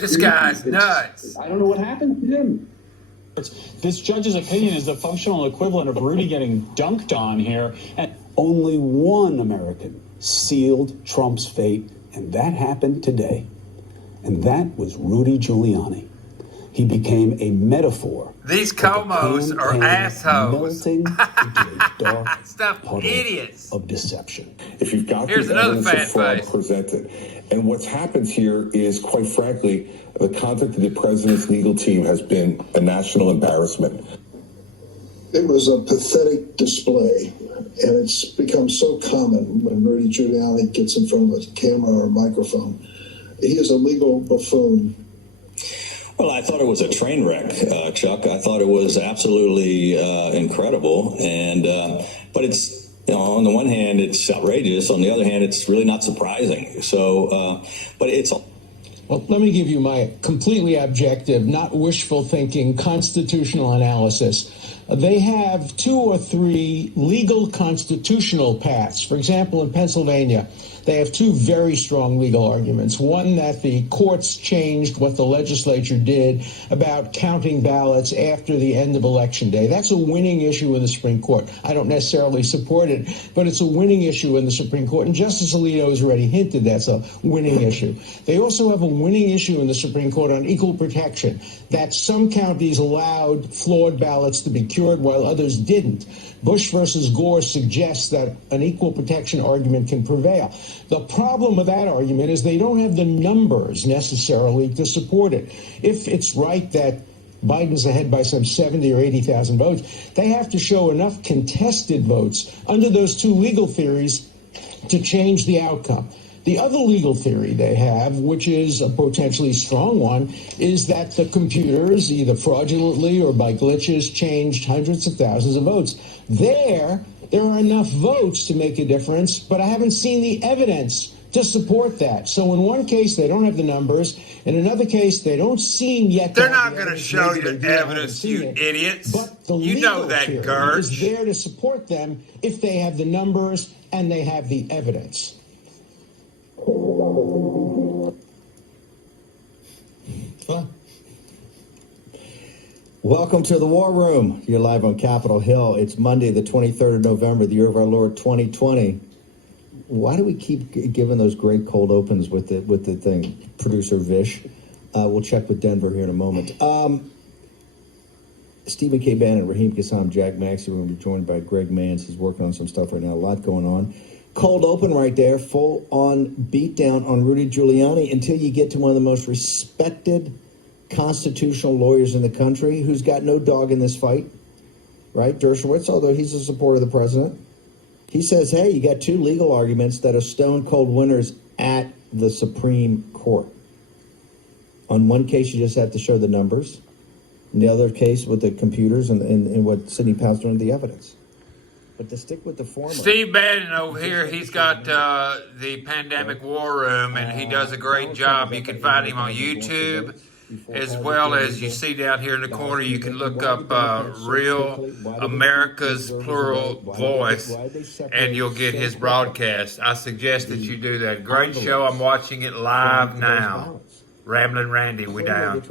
This guy's nuts. I don't know what happened to him. This judge's opinion is the functional equivalent of Rudy getting dunked on here. And only one American sealed Trump's fate, and that happened today. And that was Rudy Giuliani. He became a metaphor. These Comos are assholes. Melting into a dark Stuff puddle idiots. of deception. If you've got Here's the another evidence fat of fraud face. presented, and what's happened here is, quite frankly, the conduct of the president's legal team has been a national embarrassment. It was a pathetic display, and it's become so common when Rudy Giuliani gets in front of a camera or a microphone. He is a legal buffoon. Well, I thought it was a train wreck, Chuck. I thought it was absolutely incredible, and but it's, on the one hand it's outrageous, on the other hand it's really not surprising. So, but it's. Well, let me give you my completely objective, not wishful thinking, constitutional analysis. They have 2 or 3 legal constitutional paths. For example, in Pennsylvania, they have 2 very strong legal arguments. One, that the courts changed what the legislature did about counting ballots after the end of Election Day. That's a winning issue in the Supreme Court. I don't necessarily support it, but it's a winning issue in the Supreme Court. And Justice Alito has already hinted that's a winning issue. They also have a winning issue in the Supreme Court on equal protection, that some counties allowed flawed ballots to be cured while others didn't. Bush versus Gore suggests that an equal protection argument can prevail. The problem with that argument is they don't have the numbers necessarily to support it. If it's right that Biden's ahead by some 70 or 80,000 votes, they have to show enough contested votes under those 2 legal theories to change the outcome. The other legal theory they have, which is a potentially strong one, is that the computers, either fraudulently or by glitches, changed hundreds of thousands of votes. There are enough votes to make a difference, but I haven't seen the evidence to support that. So in one case, they don't have the numbers. In another case, they don't seem yet. They're not going to show you the evidence, you idiots. But the you know legal that, theory Gersh. is there to support them if they have the numbers and they have the evidence. Welcome to the War Room. You're live on Capitol Hill. It's Monday, the 23rd of November, the year of our Lord 2020. Why do we keep giving those great cold opens with the thing? Producer Vish. We'll check with Denver here in a moment. Stephen K. Bannon, Raheem Kassam, Jack Maxey. We're going to be joined by Greg Mans. He's working on some stuff right now. A lot going on. Cold open right there. Full on beatdown on Rudy Giuliani until you get to one of the most respected constitutional lawyers in the country who's got no dog in this fight, right? Dershowitz, although he's a supporter of the president. He says, hey, you got 2 legal arguments that are stone cold winners at the Supreme Court. On one case, you just have to show the numbers. In the other case, with the computers and what Sidney Powell's doing with the evidence. But to stick with the former. Steve Bannon over here, he's got the Pandemic War Room, and he does a great job. You can find him on YouTube, as well as you see down here in the corner. You can look up Real America's Plural Voice, and you'll get his broadcast. I suggest that you do that. Great show. I'm watching it live now. Ramblin' Randy, we down.